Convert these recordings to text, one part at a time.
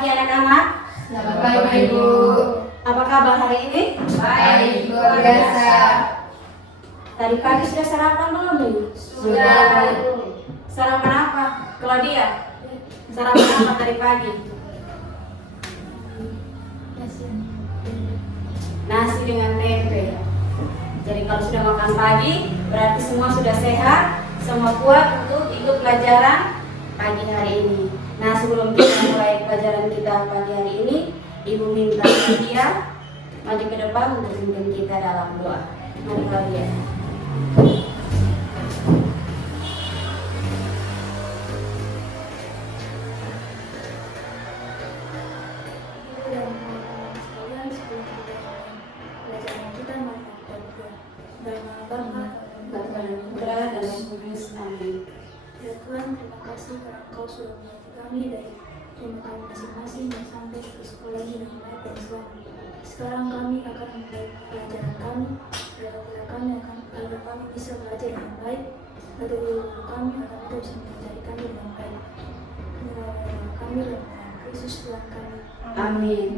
pagi anak-anak. Selamat pagi Ibu. Apa kabar hari ini? Baik, luar biasa. Tadi pagi sudah sarapan belum nih? Sudah. Sarapan apa? Claudia? Sarapan apa tadi pagi? Nasi dengan tempe. Jadi kalau sudah makan pagi, berarti semua sudah sehat, semua kuat untuk ikut pelajaran pagi hari ini. Nah, sebelum kita mulai pelajaran kita pagi hari ini, Ibu minta Claudia maju ke depan untuk memimpin kita dalam doa. Mari Claudia. Ya Tuhan, terima kasih karena Engkau sudah menyertai kami dari rumah kami masing-masing dan sampai ke sekolah ini dengan baik dan selamat. Sekarang kami akan memulai pelajaran kami, dan apabila kami agar kami bisa belajar dengan baik, dan guru kami agar kita bisa mempelajari kami dengan baik. Inilah kami dan Yesus Tuhan kami. Amin.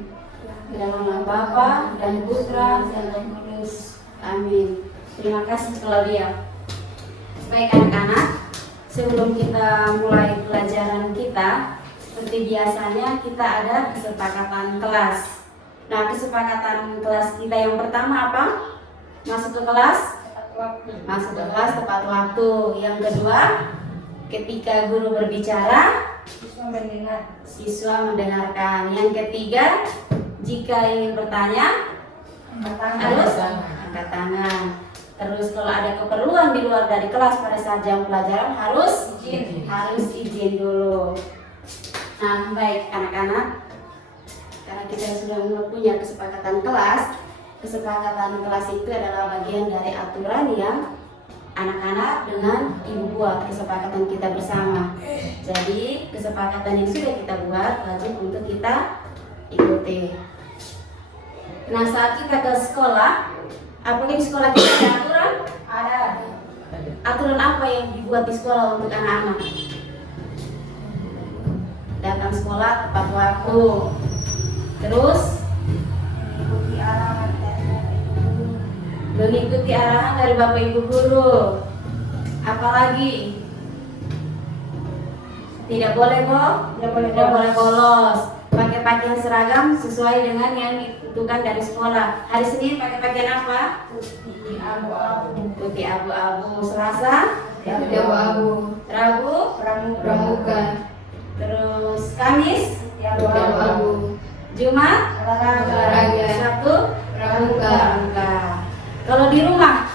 Dalam nama Bapa dan Putra dan Roh Kudus. Amin. Terima kasih Claudia. Baik anak-anak, sebelum kita mulai pelajaran kita, seperti biasanya kita ada kesepakatan kelas. Nah, kesepakatan kelas kita yang pertama apa? Masuk ke kelas? Masuk ke kelas tepat waktu. Yang kedua, ketika guru berbicara, siswa mendengarkan. Yang ketiga, jika ingin bertanya, harus angkat tangan. Terus kalau ada keperluan di luar dari kelas pada saat jam pelajaran harus izin dulu. Nah, baik anak-anak, karena kita sudah punya kesepakatan kelas. Kesepakatan kelas itu adalah bagian dari aturan yang anak-anak dengan ibu buat, kesepakatan kita bersama. Jadi kesepakatan yang sudah kita buat wajib untuk kita ikuti. Nah, saat kita ke sekolah, apakah di sekolah kita ada aturan? Ada. Aturan apa yang dibuat di sekolah untuk anak-anak? Datang sekolah tepat waktu. Terus mengikuti arahan dari Bapak Ibu guru. Apalagi? Tidak boleh bolos. Pakai pakaian seragam sesuai dengan yang ditentukan dari sekolah. Hari Senin pakai pakaian apa? Putih abu-abu. Selasa? Abu-abu. Rabu? Pramuka. Terus Kamis? Abu-abu. Jumat? Olahraga. Sabtu? Pramuka. Kalau di rumah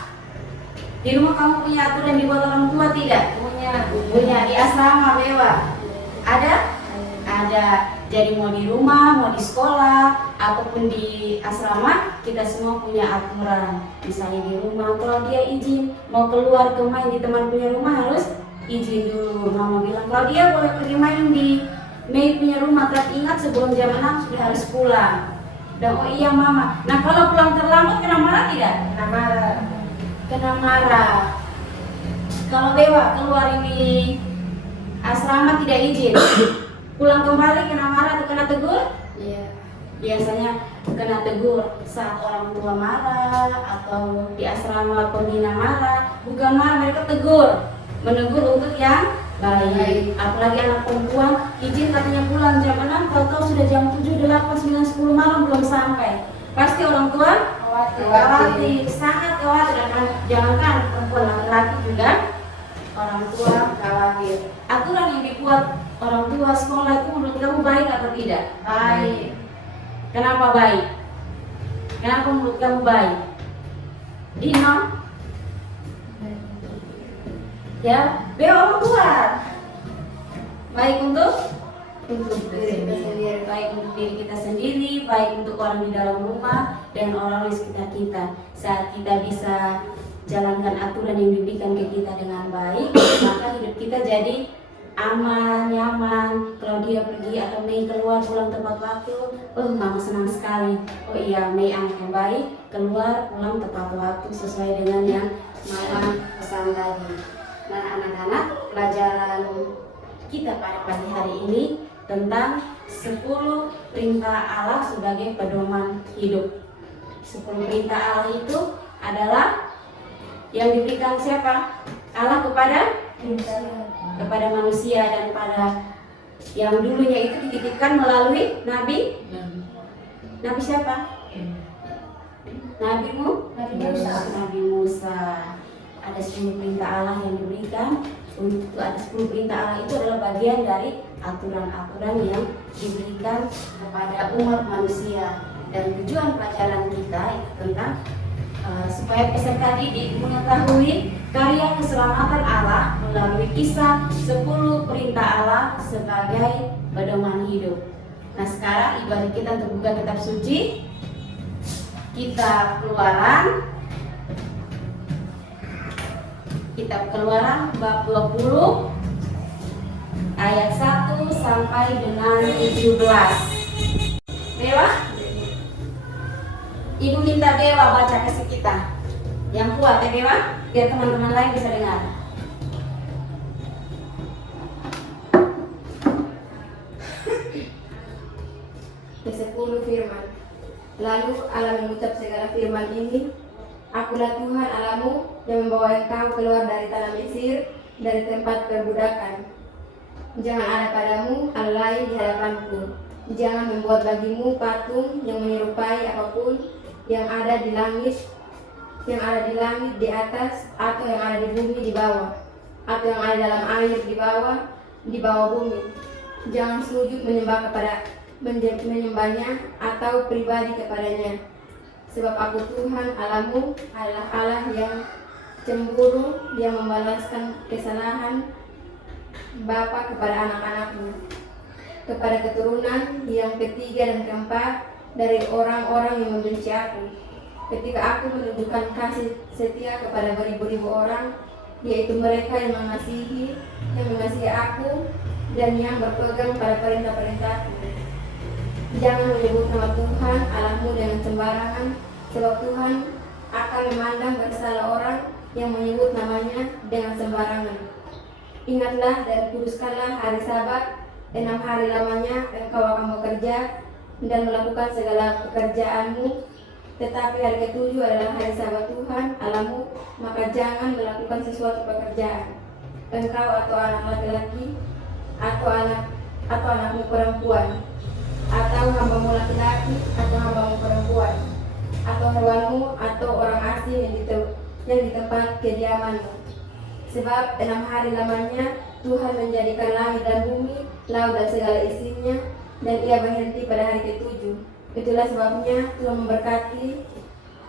kamu punya aturan dibuat orang tua tidak? Punya. Di asrama Bewa ada? Ada. Jadi mau di rumah, mau di sekolah, ataupun di asrama, kita semua punya aturan. Misalnya di rumah, kalau dia izin mau keluar ke main di teman punya rumah harus izin dulu. Mama bilang kalau dia boleh pergi main di Mei punya rumah, tapi ingat sebelum jam 6 sudah harus pulang. Dan oh iya mama. Nah kalau pulang terlambat kena marah tidak? Kena marah. Kalau Dewa keluar ini asrama tidak izin, pulang kembali kena marah atau kena tegur? Iya. Biasanya kena tegur saat orang tua marah atau di asrama pembina marah. Bukan marah, mereka tegur, menegur untuk yang baik. Apalagi anak perempuan izin katanya pulang jam 6, tahu-tahu sudah jam 7, 8, 9, 10 malam belum sampai. Pasti orang tua khawatir, sangat khawatir. Jangankan perempuan, laki-laki juga orang tua khawatir. Aturan yang dibuat orang tua sekolah itu menurut kamu baik atau tidak? Baik. Kenapa baik? Kenapa menurut kamu baik? Dino? Ya, orang tua. Baik untuk baik untuk diri kita sendiri, baik untuk orang di dalam rumah dan orang di sekitar kita. Saat kita bisa jalankan aturan yang diberikan ke kita dengan baik, maka hidup kita jadi aman, nyaman. Kalau dia pergi atau Mei keluar pulang tepat waktu, mama senang sekali. Oh iya, Mei anak yang baik, keluar pulang tepat waktu sesuai dengan yang mama pesan tadi. Nah anak-anak, pelajaran kita pada pagi hari ini tentang 10 perintah Allah sebagai pedoman hidup. 10 perintah Allah itu adalah yang diberikan siapa? Allah kepada manusia dan pada yang dulunya itu dititipkan melalui Nabi siapa? Nabi Musa. Ada 10 perintah Allah yang diberikan. Untuk ada 10 perintah Allah itu adalah bagian dari aturan-aturan yang diberikan kepada umat manusia. Dan tujuan pelajaran kita itu tentang supaya peserta didik mengetahui karya keselamatan Allah melalui kisah 10 perintah Allah sebagai pedoman hidup. Nah, sekarang ibadah kita untuk buka kitab suci. Kitab Keluaran bab 20 ayat 1 sampai dengan 17. Dewa? Ibu minta Dewa baca kasih kita. Yang kuat ya Dewa, biar teman-teman lain bisa dengar. Ke-10 firman. Lalu Allah mengucap segala firman ini, Akulah Tuhan Allahmu yang membawa engkau keluar dari tanah Mesir, dari tempat perbudakan. Jangan ada padamu Allah lain di hadapanku. Jangan membuat bagimu patung yang menyerupai apapun yang ada di langit di atas, atau yang ada di bumi di bawah, atau yang ada dalam air di bawah bumi. Jangan sujud menyembahnya atau pribadi kepadanya. Sebab aku Tuhan Allahmu adalah Allah yang cemburu, yang membalaskan kesalahan bapa kepada anak-anakmu, kepada keturunan yang ketiga dan keempat dari orang-orang yang membenci aku, ketika aku menunjukkan kasih setia kepada beribu-ribu orang, yaitu mereka yang mengasihi aku dan yang berpegang pada perintah-perintahku. Jangan menyebut nama Tuhan Allahmu dengan sembarangan, sebab Tuhan akan memandang bersalah orang yang menyebut namanya dengan sembarangan. Ingatlah dan kuduskanlah hari Sabat, 6 hari lamanya engkau akan bekerja dan melakukan segala pekerjaanmu. Tetapi hari ke-7 adalah hari Sabat Tuhan Allahmu, maka jangan melakukan sesuatu pekerjaan, engkau atau anak laki-laki, atau anakmu perempuan, atau hambamu laki-laki, atau hambamu perempuan, atau hewanmu, atau orang asing yang di tempat kediamanmu. Sebab 6 hari lamanya Tuhan menjadikan langit dan bumi, laut dan segala isinya, dan ia berhenti pada hari ke-7. Itulah sebabnya Tuhan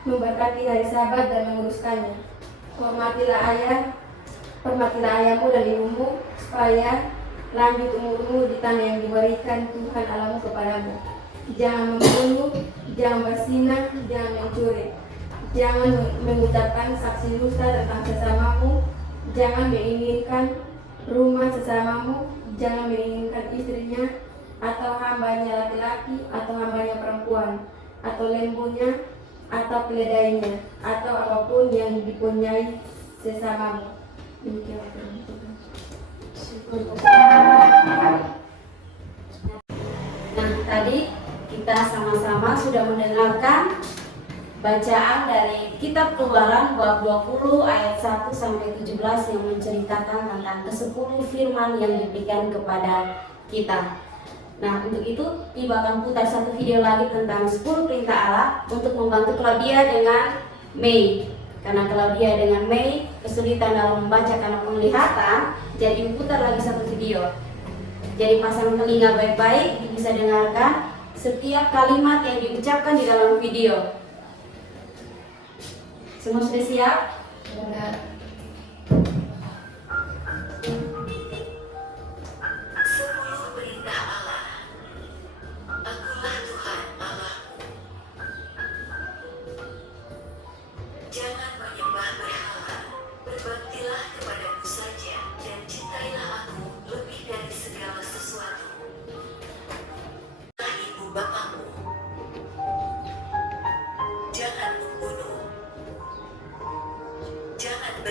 memberkati hari Sabat dan menguruskannya. Hormatilah ayahmu dan ibumu, supaya lanjut umurmu di tanah yang diberikan Tuhan Allahmu kepadamu. Jangan membunuh, jangan berzinah, jangan mencuri, jangan mengucapkan saksi dusta tentang sesamamu, jangan menginginkan rumah sesamamu, jangan menginginkan istrinya, atau hambanya laki-laki, atau hambanya perempuan, atau lembunya, atau keledainya, atau apapun yang dipunyai sesamamu. Demikian firman Tuhan. Nah, tadi kita sama-sama sudah mendengarkan bacaan dari kitab Keluaran bab 20 ayat 1 sampai 17 yang menceritakan tentang ke-10 firman yang diberikan kepada kita. Nah, untuk itu Ibu akan putar satu video lagi tentang 10 perintah Allah untuk membantu Claudia dengan Mei. Karena Claudia dengan Mei kesulitan dalam membaca karena penglihatan, jadi putar lagi satu video. Jadi pasang telinga baik-baik, bisa dengarkan setiap kalimat yang diucapkan di dalam video. Semua sudah siap? Benar. Jangan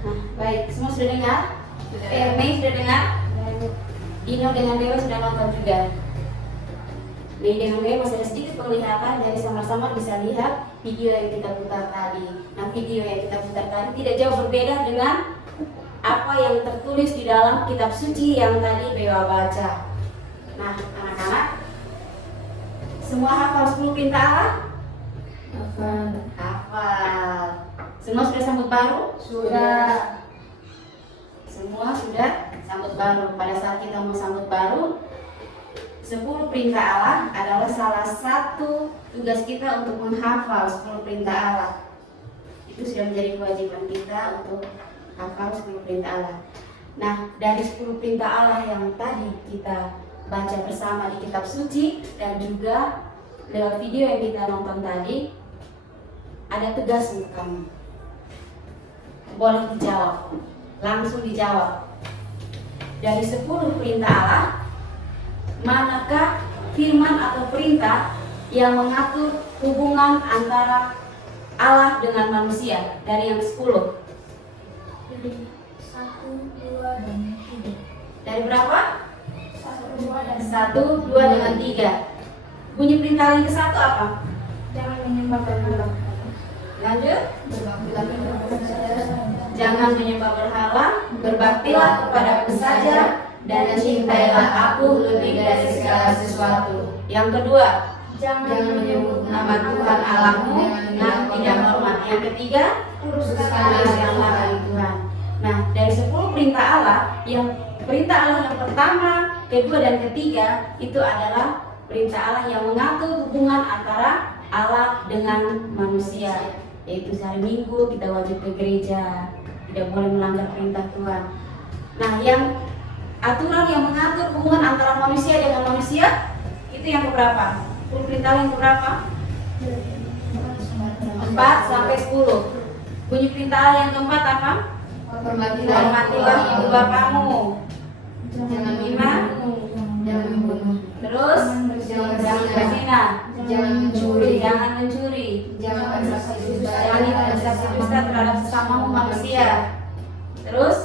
Nah, baik, semua sudah dengar? Mei sudah dengar? Dino dengan Dewa sudah nonton juga. Mei dengan Dewa masih ada sedikit penglihatan, jadi sama-sama bisa lihat video yang kita putar tadi. Nah, video yang kita putar tadi tidak jauh berbeda dengan apa yang tertulis di dalam kitab suci yang tadi Dewa baca. Nah, anak-anak, semua hafal 10 perintah Allah? Hafal. Semua sudah sambut baru? Sudah. Semua sudah sambut baru. Pada saat kita mau sambut baru, 10 perintah Allah adalah salah satu tugas kita untuk menghafal 10 perintah Allah. Itu sudah menjadi kewajiban kita untuk hafal 10 perintah Allah. Nah, dari 10 perintah Allah yang tadi kita baca bersama di kitab suci dan juga lewat video yang kita nonton tadi, ada tugas untuk kamu. Boleh dijawab, langsung dijawab. Dari 10 perintah Allah, manakah firman atau perintah yang mengatur hubungan antara Allah dengan manusia? Dari yang 10. Jadi 1, 2, dan 3. Dari berapa? 1, 2, dan 1, 2, dengan 3. Bunyi perintah yang ke-1 apa? jangan menyembah berhala. Lanjut. Berbaktilah kepada saudara. Jangan menyembah berhala, berbaktilah kepadaku saja, dan cintailah aku lebih dari segala sesuatu. Yang kedua, Jangan menyebut nama Tuhan Allahmu dengan tidak hormat. Yang ketiga, uruskanlah yang lain Tuhan. Nah, dari 10 perintah Allah, yang perintah Allah yang pertama, kedua, dan ketiga itu adalah perintah Allah yang mengatur hubungan antara Allah dengan manusia. Yaitu hari Minggu kita wajib ke gereja, tidak boleh melanggar perintah Tuhan. Nah, yang aturan yang mengatur hubungan antara manusia dengan manusia itu yang keberapa? 10 perintah yang keberapa? 4 sampai 10. Bunyi perintah yang keempat apa? Hormatilah ibu bapamu. Jangan Lima. Jangan membunuh. Terus Jangan jangan berzina, Jangan mencuri. jangan mencuri, Jangan bersaksi dusta. jangan bersaksi dusta terhadap sesamamu manusia. Terus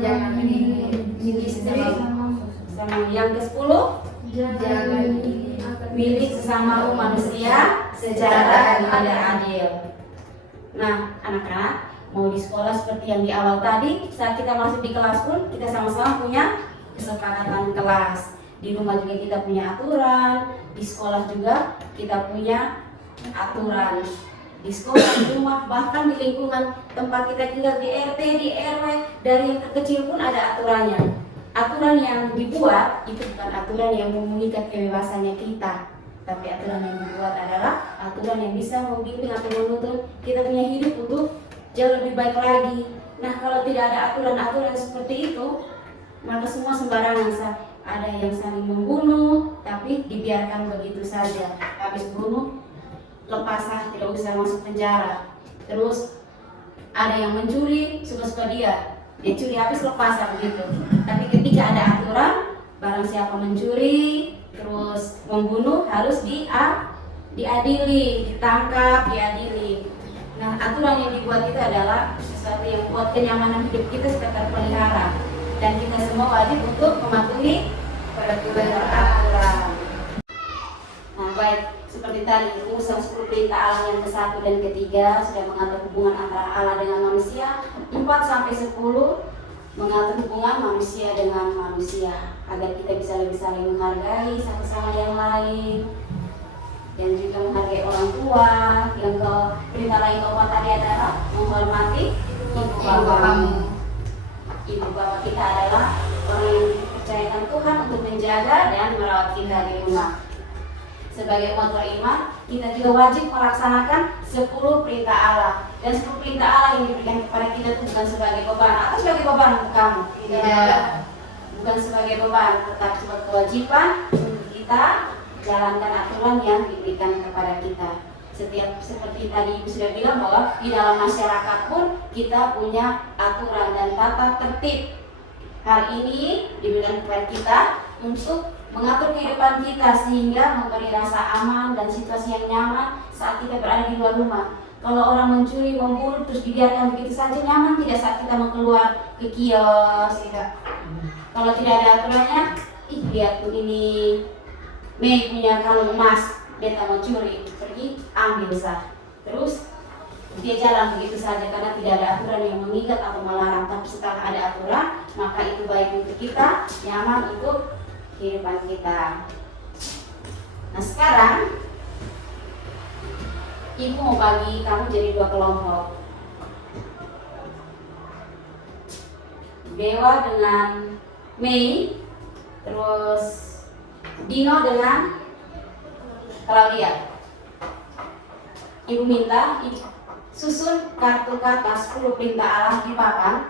Jangan milih istri Samamu. sama yang ke-10, Jangan milih sesamamu manusia secara adil. Nah, anak-anak, mau di sekolah seperti yang di awal tadi, saat kita masuk di kelas pun kita sama-sama punya kesepakatan kelas. Di rumah juga kita punya aturan, di sekolah juga kita punya aturan. Di sekolah, di rumah, bahkan di lingkungan tempat kita tinggal, di RT, di RW, dari yang terkecil pun ada aturannya. Aturan yang dibuat itu bukan aturan yang memulihkan kebebasannya kita, tapi aturan yang dibuat adalah aturan yang bisa membimbing atau menuntun kita punya hidup untuk jauh lebih baik lagi. Nah, kalau tidak ada aturan-aturan seperti itu, maka semua sembarangan. Ada yang saling membunuh, tapi dibiarkan begitu saja. Habis bunuh, lepas tidak usah masuk penjara. Terus ada yang mencuri, suka-suka dia curi habis lepas begitu. Tapi ketika ada aturan, barang siapa mencuri terus membunuh harus diadili, ditangkap, diadili. Nah, aturan yang dibuat itu adalah sesuatu yang buat kenyamanan hidup kita supaya terpelihara, dan kita semua wajib untuk mematuhi peraturan. Nah, baik, seperti tadi rumusan 10 perintah Allah yang ke-1 dan ke-3 sudah mengatur hubungan antara Allah dengan manusia. 4 sampai 10 mengatur hubungan manusia dengan manusia agar kita bisa lebih saling menghargai satu sama yang lain dan juga menghargai orang tua. Yang perintah lain keempat tadi adalah menghormati ibu bapamu. Ibu bapak kita adalah orang yang dipercayakan Tuhan untuk menjaga dan merawat kita di rumah. Sebagai umat beriman, kita juga wajib melaksanakan 10 perintah Allah. Dan 10 perintah Allah yang diberikan kepada kita itu bukan sebagai beban atau sebagai beban untuk kamu. Tidak. Bukan sebagai beban, tetapi sebagai kewajiban untuk kita jalankan aturan yang diberikan kepada kita. Setiap seperti tadi Ibu sudah bilang bahwa di dalam masyarakat pun kita punya aturan dan tata tertib. Hal ini diberikan kepada kita untuk mengatur kehidupan kita sehingga memberi rasa aman dan situasi yang nyaman saat kita berada di luar rumah. Kalau orang mencuri, membunuh, terus dibiarkan begitu saja, nyaman tidak saat kita mau keluar ke kios, ya. Kalau tidak ada aturannya, ih lihat tuh ini Mei punya kalung emas, beta mau curi, pergi ambil sah. Terus dia jalan begitu saja karena tidak ada aturan yang mengikat atau melarang. Tapi setelah ada aturan, maka itu baik untuk kita, nyaman untuk kehidupan kita. Nah sekarang Ibu mau bagi kamu jadi 2 kelompok. Dewa dengan Mei, terus Dino dengan Claudia. Ibu minta susun kartu kata 10 perintah Allah di papan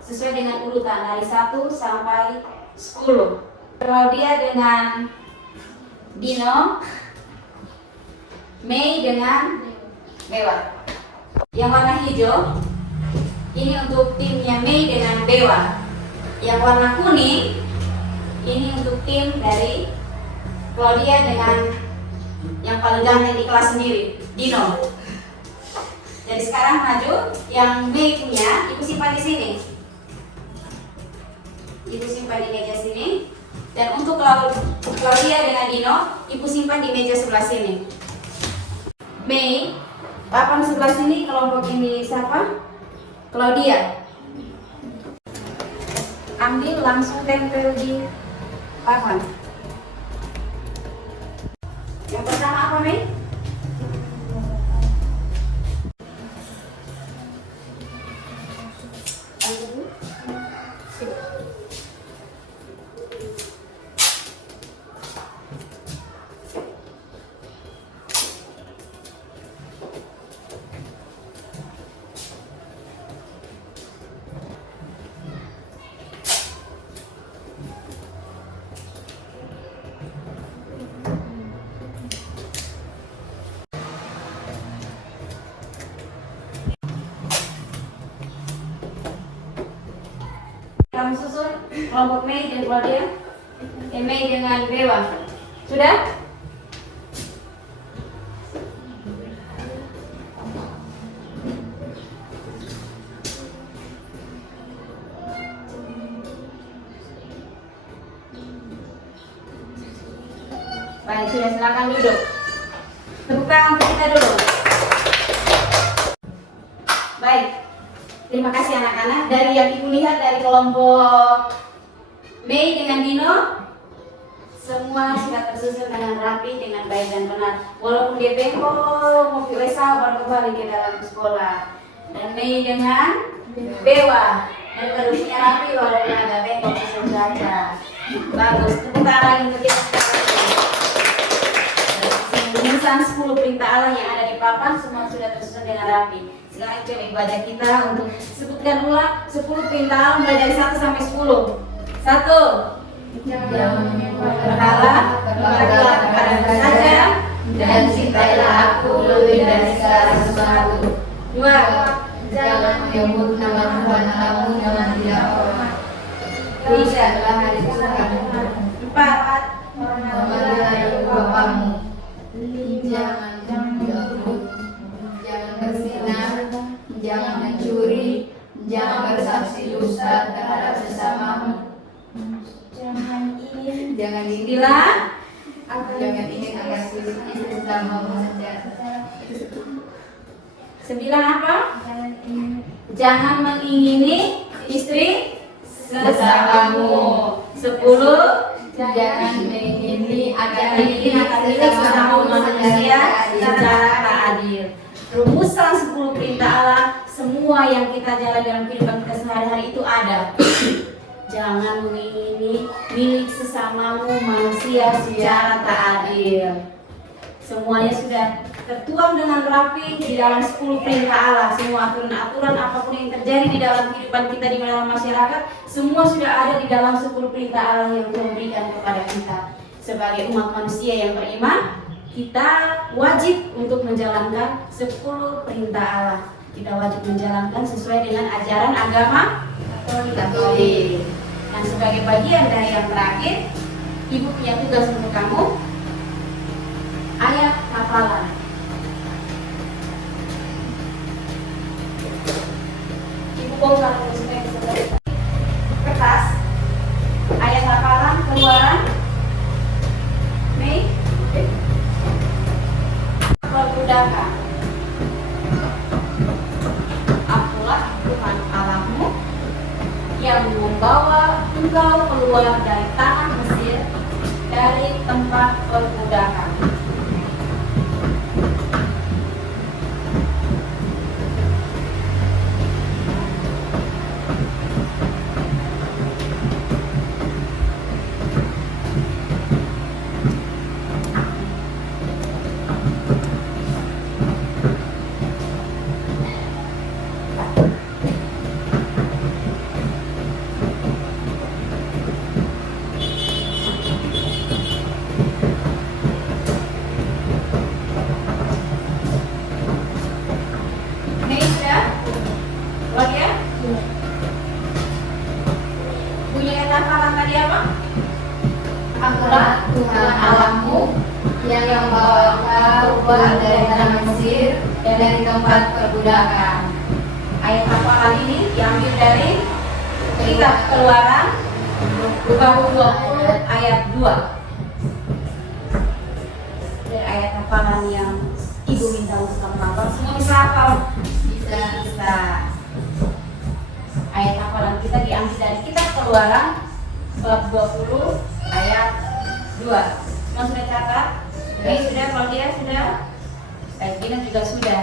sesuai dengan urutan dari 1 sampai 10. Claudia dengan Dino, Mei dengan Bewa. Yang warna hijau ini untuk timnya Mei dengan Bewa. Yang warna kuning ini untuk tim dari Claudia dengan yang paling ganteng di kelas sendiri, Dino. Jadi sekarang maju, yang Mei punya, Ibu simpan di sini. Ibu simpan di meja sini. Dan untuk Claudia dengan Dino, Ibu simpan di meja sebelah sini. Mei, papan sebelah sini, kelompok ini siapa? Claudia. Ambil langsung tempel di papan. Yang pertama apa, Mei? Kamu susun kelompok Mei dan Claudia. Mei dengan Bewa. Sudah? Baik, sudah, silakan duduk. Tepuk tangan untuk kita dulu. Baik. Terima kasih anak-anak. Dari yang Ibu lihat dari kelompok Mei dengan Dino, semua sudah tersusun dengan rapi, dengan baik dan benar. Walaupun dia bengkok, mau USA baru kembali ke dalam sekolah. Dan Mei dengan Bewa, dan terusnya rapi walaupun agak bengkok bisa saja. Bagus. Tepuk tangan lagi untuk kita. Tulisan 10 perintah Allah yang ada di papan semua sudah tersusun dengan rapi. Sekarang coba baca kita untuk sebutkan ulang 10 perintah Allah mulai dari 1 sampai 10. 1. Jangan Berhala, berdoalah kepada saja, dan cintailah aku lebih dari segala sesuatu. 2. Jangan menyebut nama Tuhan Allahmu dengan tidak hormat. 3. Adalah hari Tuhan. 4. Memelihara bapamu. Jangan berzina, jangan mencuri, jangan bersaksi dusta terhadap sesamamu. Jangan ingin agar sesamamu sejahtera. 9 apa? Jangan mengingini istri sesamamu. 10. Jangan mengingini agar milik sesama manusia secara tak adil. Rumusan 10 perintah Allah, semua yang kita jalan dalam kehidupan kita sehari-hari itu ada. Jangan mengingini milik sesamamu manusia secara tak adil. Semuanya sudah tertuang dengan rapi di dalam 10 perintah Allah. Semua aturan-aturan apapun yang terjadi di dalam kehidupan kita, di dalam masyarakat, semua sudah ada di dalam 10 perintah Allah yang Tuhan berikan kepada kita. Sebagai umat manusia yang beriman, kita wajib untuk menjalankan 10 perintah Allah. Kita wajib menjalankan sesuai dengan ajaran agama Katolik. Dan sebagai bagian dari yang terakhir, Ibu punya tugas untuk kamu, ayat hafalan. bongkar supaya bisa terlihat. Kertas, ayat hafalan Keluaran, Mei, perbudakan. Akulah Tuhan Allahmu yang membawa engkau keluar dari tanah Mesir, dari tempat perbudakan. Ini sudah? Claudia? Bunyi kata hafalan tadi apa? Akulah Tuhan Allahmu yang membawa engkau keluar dari tanah Mesir, dari tempat perbudakan. Ayat hafalan ini diambil dari Kitab Keluaran bab 20 ayat 2. Dari ayat hafalan yang Ibu minta untuk kamu hafal. Semua bisa hafal? Bisa. Ayat hafalan kita diambil dari Kitab Keluaran bab 20 ayat 2. Semua sudah catat? Ini sudah, Claudia sudah? Baik, Gina juga sudah.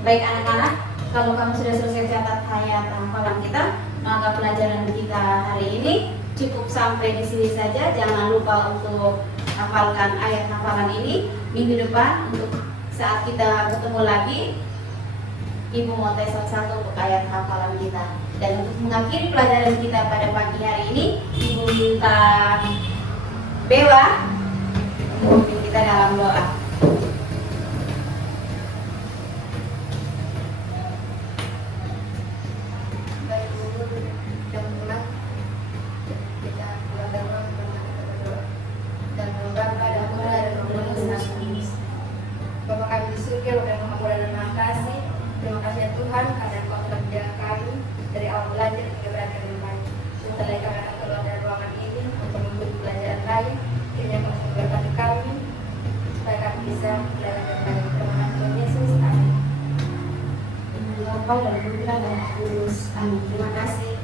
Baik anak-anak, kalau kamu sudah selesai catat ayat hafalan kita, maka pelajaran kita hari ini cukup sampai di sini saja. Jangan lupa untuk hafalkan ayat hafalan ini. Minggu depan untuk saat kita ketemu lagi, Ibu mau tes satu-satu untuk ayat hafalan kita. Dan untuk mengakhiri pelajaran kita pada pagi hari ini, Ibu minta Bewa memimpin kita dalam doa. Baik guru dan pulang, kita pulang dan pulang kita berdoa dan membangga dan murah dan memulihkan. Bapa kami di surga, dan mengampuni dan terima kasih. Terima kasih ya Tuhan karena Engkau telah menjaga kami dari awal belajar hingga berakhir dengan baik. Sebentar lagi kami akan keluar dari ruangan ini untuk mengikuti pelajaran lain. Kiranya Engkau memberkati kami supaya kami bisa belajar dengan baik. Terima kasih Tuhan Yesus. Amin. Bapa dan Putra dan Roh Kudus. Amin. Terima kasih.